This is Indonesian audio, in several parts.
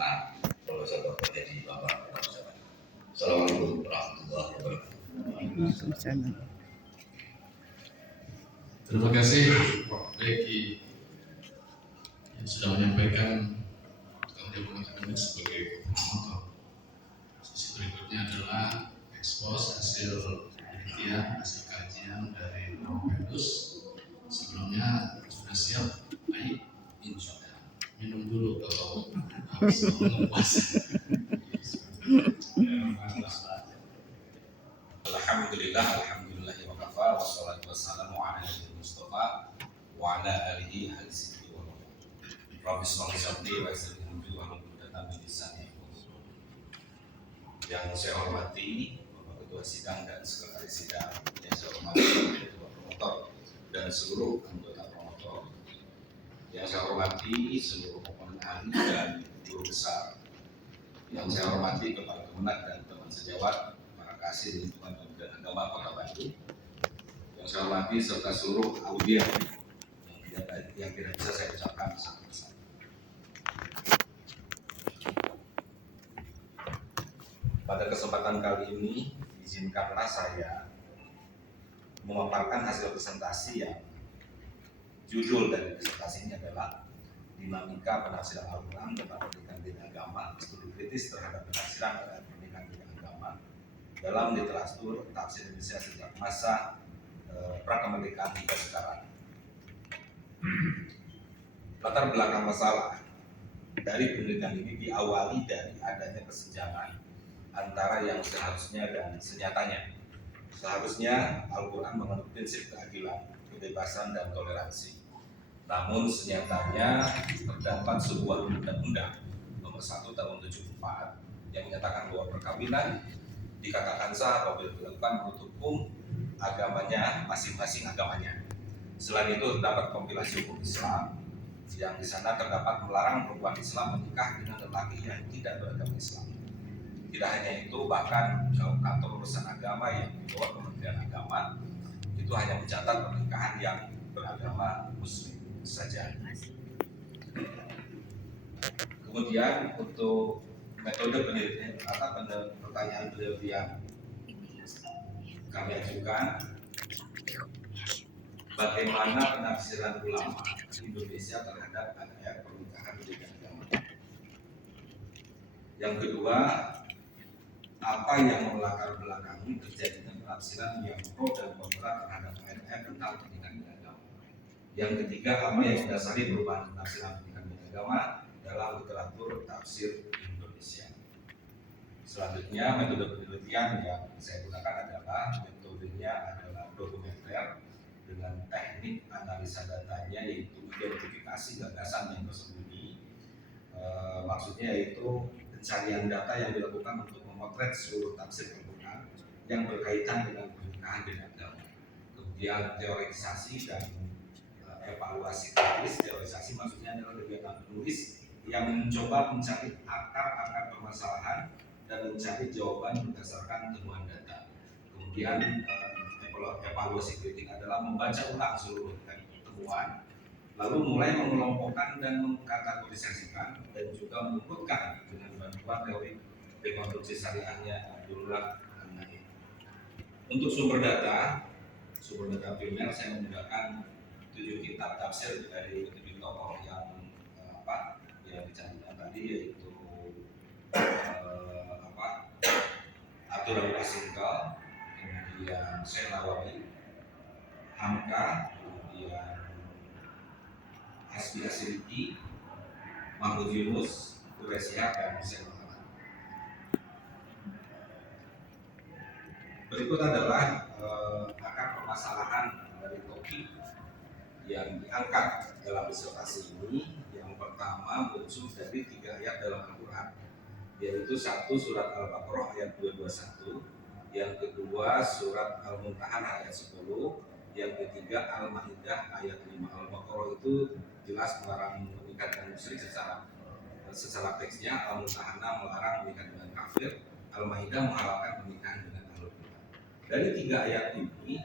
Nah, kalau saya terjadi Bapak. Assalamualaikum warahmatullahi wabarakatuh. Terima kasih Pak Beki yang sudah menyampaikan kemudian akademik sebagai promotor. Sisi berikutnya adalah ekspos hasil penelitian, hasil kajian dari Prof. Sebelumnya sudah siap, baik, ini sudah minum dulu kalau habis puasa. Alhamdulillah wa kafa wassalatu wassalamu ala nabiyil mustafa wa ala alihi ahli wa Rabbi sholli sabdi wa yassir amri wa hlul 'uqdatam min lisani. Yang saya hormati Bapak Ketua Sidang dan Sekretaris Sidang, yang saya hormati Ketua Promotor dan seluruh anggota promotor, yang saya hormati seluruh komponen ahli dan guru besar, yang saya hormati kepada Kemenak dan teman sejawat, para kasih lingkungan dan agama Kota Bandung, yang saya hormati serta seluruh audien yang tidak bisa saya ucapkan bersama-sama. Pada kesempatan kali ini, izinkanlah saya memaparkan hasil presentasi yang judul dari presentasi ini adalah Dinamika Penafsiran Al-Quran tentang Pendidikan Dini Agama, Studi Kritis terhadap Penafsiran dan Pendidikan Dini Agama dalam literatur tafsir Indonesia sejak masa prakemerdekaan hingga sekarang. Latar belakang masalah dari pendidikan ini diawali dari adanya kesenjangan antara yang seharusnya dan senyatanya. Seharusnya Al-Quran menganut prinsip keadilan, kebebasan, dan toleransi. Namun senyatanya terdapat sebuah undang-undang nomor 1 tahun 74 yang menyatakan bahwa perkawinan dikatakan sah apabila dilakukan menurut hukum agamanya masing-masing agamanya. Selain itu terdapat kompilasi hukum Islam yang di sana terdapat melarang perempuan Islam menikah dengan lelaki yang tidak beragama Islam. Tidak hanya itu, bahkan kantor urusan agama yang di bawah Kementerian Agama itu hanya mencatat pernikahan yang beragama Muslim saja. Kemudian untuk metode penelitian pertanyaan penelitian kami ajukan, bagaimana penafsiran ulama Indonesia terhadap ayat pernikahan berbeda agama. Yang kedua, apa yang melatar belakangi terjadinya penafsiran yang pro dan kontra terhadap ayat tentang pendidikan dini agama. Yang ketiga, apa yang mendasari perubahan penafsiran pendidikan dini agama dalam literatur tafsir Indonesia. Selanjutnya, metode penelitian yang saya gunakan adalah metodenya adalah dokumenter dengan teknik analisa datanya, yaitu identifikasi gagasan yang tersembunyi. Maksudnya yaitu pencarian data yang dilakukan untuk memotret seluruh tafsir Al-Quran yang berkaitan dengan pernikahan dini agama. Kemudian teoretisasi dan evaluasi kritis. Teoretisasi maksudnya adalah kegiatan penulis yang mencoba mencari akar-akar permasalahan dan mencari jawaban berdasarkan temuan data. Kemudian evaluasi kritik adalah membaca ulang seluruh temuan, lalu mulai mengelompokkan dan mengkategorisasikan dan juga mengumpulkan dengan bantuan teori rekonstruksi syariahnya Abdullah An-Naim. Untuk sumber data primer saya menggunakan 7 kitab tafsir dari 7 tokoh yang dicarikan tadi, yaitu Abdurrahman As-Singkal, kemudian Syekh Nawawi, Hamka, kemudian Hasbi Asyidiki, Mahmud Yunus, Quraisyah, dan Syekh Muhammad. Berikut adalah akar permasalahan dari topik yang diangkat dalam disertasi ini. Yang pertama muncul dari 3 ayat dalam Al-Quran, yaitu 1 surat Al-Baqarah ayat 221, yang kedua surat Al-Mumtahanah ayat 10, yang ketiga Al-Maidah ayat 5. Al-Baqarah itu jelas melarang menikahkan musyrik secara teksnya. Al-Mumtahanah melarang menikah dengan kafir. Al-Maidah menghalalkan pernikahan dengan ahlul kitab. Dari 3 ayat ini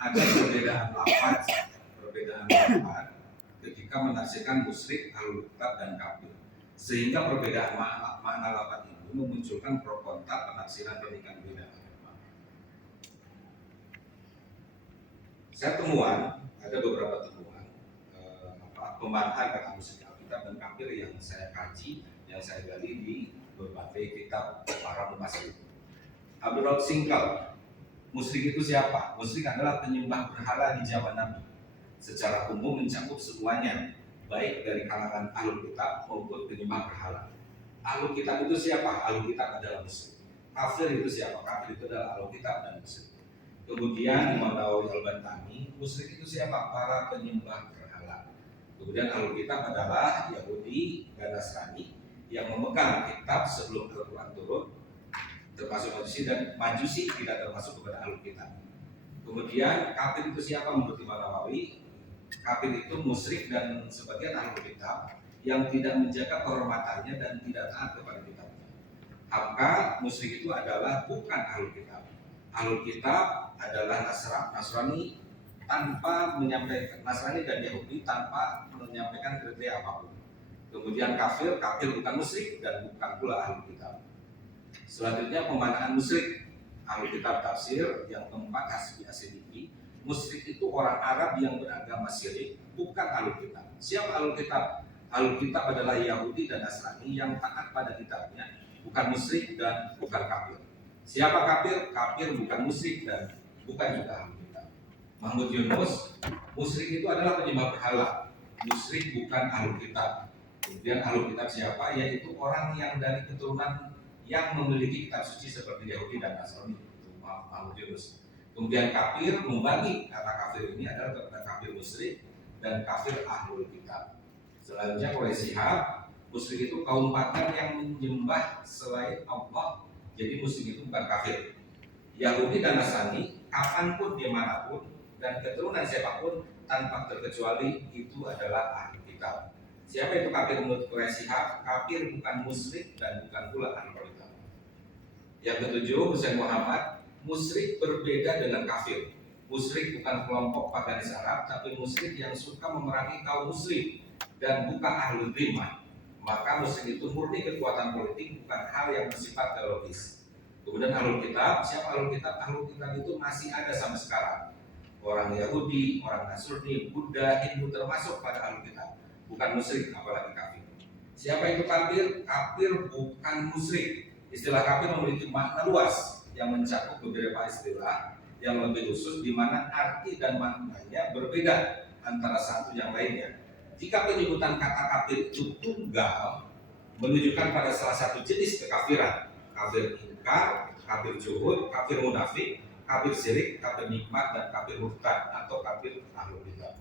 ada perbedaan lafaz ketika menafsirkan musyrik, ahlul kitab, dan kafir. Sehingga perbedaan makna lafaz itu memunculkan pro kontra penafsiran pernikahan beda agama. Saya ada beberapa temuan pembantaian kata musyrik Alkitab dan kafir yang saya kaji, yang saya gali di berbagai kitab para mufassir. Abdul Singkal, musyrik itu siapa? Musyrik adalah penyembah berhala di zaman Nabi. Secara umum mencakup semuanya, baik dari kalangan ahlul kitab maupun penyembah berhala. Ahlul kitab itu siapa? Ahlul kitab adalah musyrik. Kafir itu siapa? Kafir itu adalah ahlul kitab dan musyrik. Kemudian Imam Nawawi Al-Bantani, musyrik itu siapa? Para penyembah berhala. Kemudian ahlul kitab adalah Yahudi dan Nasrani yang memegang kitab sebelum Al-Quran turun, termasuk Majusi tidak termasuk kepada ahlul kitab. Kemudian kafir itu siapa menurut Imam Nawawi? Kafir itu musyrik dan sebagian ahlul kitab yang tidak menjaga kehormatannya dan tidak taat kepada kitabnya. Maka musyrik itu adalah bukan ahlul kitab. Ahlul kitab adalah Nasrani tanpa menyampaikan, Nasrani dan Yahudi tanpa menyampaikan kriteria apapun. Kemudian kafir bukan musyrik dan bukan pula ahlul kitab. Selanjutnya pemandangan musyrik. Ahlul kitab tafsir yang keempat Hasbi As-Siddiqi, musyrik itu orang Arab yang beragama syirik, bukan ahlul kitab. Siapa ahlul kitab? Ahlul kitab adalah Yahudi dan Nasrani yang taat pada kitabnya, bukan musyrik dan bukan kafir. Siapa kafir? Kafir bukan musyrik dan bukan juga ahlul kitab. Mahmud Yunus, musyrik itu adalah penyembah berhala. Musyrik bukan ahlul kitab. Kemudian ahlul kitab siapa? Yaitu orang yang dari keturunan yang memiliki kitab suci seperti Yahudi dan Nasrani. Itu Mahmud Yunus. Kemudian kafir, membagi kata kafir ini adalah kepada kafir musyrik dan kafir ahlul kitab. Selanjutnya Quraisy Shihab, musyrik itu kaum pagan yang menyembah selain Allah. Jadi musyrik itu bukan kafir. Yahudi dan Nasrani, kapanpun dimanapun dan keturunan siapapun tanpa terkecuali itu adalah ahlul kitab. Siapa itu kafir menurut Quraisy Shihab? Kafir bukan musyrik dan bukan pula ahlul kitab. Yang ketujuh, Husain Muhammad, musyrik berbeda dengan kafir. Musyrik bukan kelompok paganis Arab, tapi musyrik yang suka memerangi kaum muslim dan bukan ahlul dhimmah. Maka musyrik itu murni kekuatan politik, bukan hal yang bersifat teologis. Kemudian ahlul kitab, siapa ahlul kitab? Ahlul kitab itu masih ada sampai sekarang. Orang Yahudi, orang Nasrani, Buddha, Hindu termasuk pada ahlul kitab. Bukan musyrik, apalagi kafir. Siapa itu kafir? Kafir bukan musyrik. Istilah kafir memiliki makna luas yang mencakup beberapa istilah yang lebih khusus di mana arti dan maknanya berbeda antara satu yang lainnya. Jika penyebutan kata kafir itu tunggal, menunjukkan pada salah satu jenis kekafiran, kafir ingkar, kafir juhud, kafir munafik, kafir syirik, kafir nikmat, dan kafir murtad atau kafir ahlul kitab.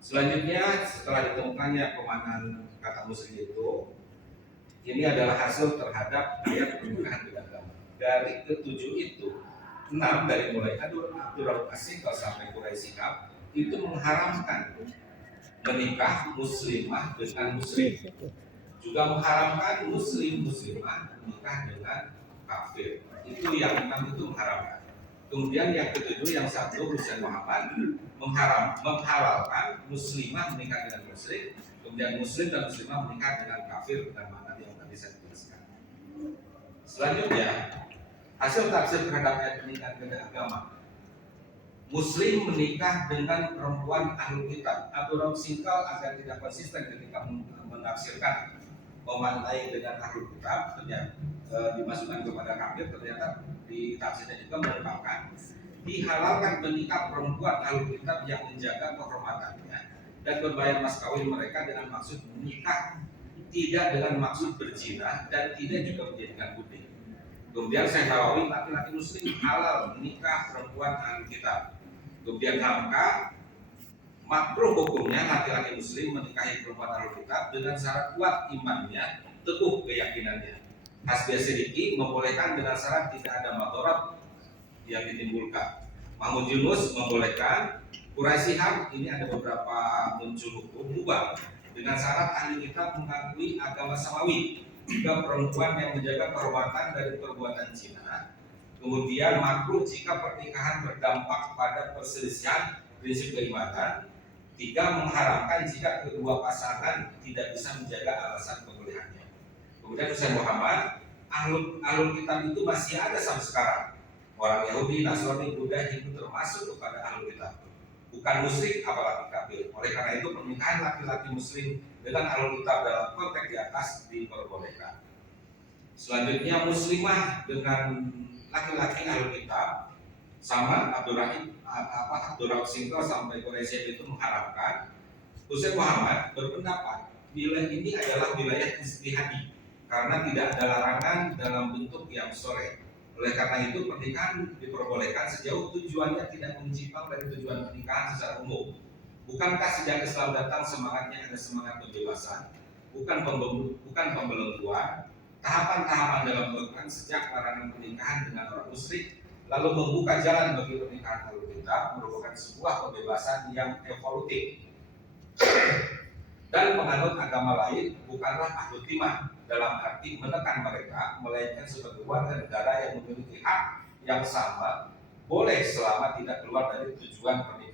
Selanjutnya, setelah ditemukannya pemaknaan kata musyrik itu, ini adalah hasil terhadap ayat pernikahan beragama. Dari ketujuh itu, 6 dari mulai Abdul Qasim sampai Quraisy Shihab itu mengharamkan menikah muslimah dengan musyrik. Juga mengharamkan muslimah menikah dengan kafir. Itu yang 6 itu mengharamkan. Kemudian yang ketujuh, yang satu Husain Muhammad menghalalkan muslimah menikah dengan musyrik. Kemudian muslim dan muslimah menikah dengan kafir dengan makna yang tadi saya jelaskan. Selanjutnya, hasil tafsir terhadap ayat pernikahan beda agama. Muslim menikah dengan perempuan ahlul kitab. Abdul Singkal agar tidak konsisten ketika menafsirkan memaknai dengan ahlul kitab, ternyata dimasukkan kepada kafir, ternyata di tafsirnya juga mengungkapkan dihalalkan menikah perempuan ahlul kitab yang menjaga kehormatannya dan berbayar mas kawin mereka dengan maksud menikah, tidak dengan maksud berzina dan tidak juga menjadikan budak. Kemudian Syekh Nawawi, laki-laki muslim halal menikah perempuan ahlul kitab. Kemudian Hamka, makruh hukumnya laki-laki muslim menikahi perempuan ahlul kitab dengan syarat kuat imannya, teguh keyakinannya. Hasbi As-Siddiqi membolehkan dengan syarat tidak ada madharat yang ditimbulkan. Mahmud Yunus membolehkan. Quraisy Shihab ini ada beberapa muncul hukum ubah dengan syarat ahli kitab mengakui agama samawi, juga perempuan yang menjaga kehormatan dari perbuatan zina. Kemudian makruh jika pernikahan berdampak pada perselisihan prinsip keimanan, Tiga, mengharamkan jika kedua pasangan tidak bisa menjaga alasan pemilihannya. Kemudian Ustaz Muhammad, ahlul kitab itu masih ada sampai sekarang. Orang Yahudi, Nasrani, Buddha, Hindu termasuk kepada ahlul kitab. Bukan musyrik apalagi kafir. Oleh karena itu pernikahan laki-laki muslim dengan ahlul kitab dalam konteks di atas diperbolehkan. Selanjutnya muslimah dengan laki-laki ahlul kitab sama Abdurrahim Singko sampai Quraisy itu mengharapkan. Ustaz Muhammad berpendapat wilayah ini adalah wilayah istihadi karena tidak ada larangan dalam bentuk yang sore. Oleh karena itu pernikahan diperbolehkan sejauh tujuannya tidak menyimpang dari tujuan pernikahan secara umum. Bukankah sejak Islam datang semangatnya ada semangat kebebasan, bukan pembelengguan, tahapan-tahapan dalam pernikahan sejak larangan pernikahan dengan orang musyrik lalu membuka jalan bagi pernikahan ahlul kitab merupakan sebuah kebebasan yang evolutif. Dan penganut agama lain bukanlah ahlul timah dalam arti menekan mereka, melainkan sebagai warga negara yang memiliki hak yang sama, boleh selama tidak keluar dari tujuan pernikahan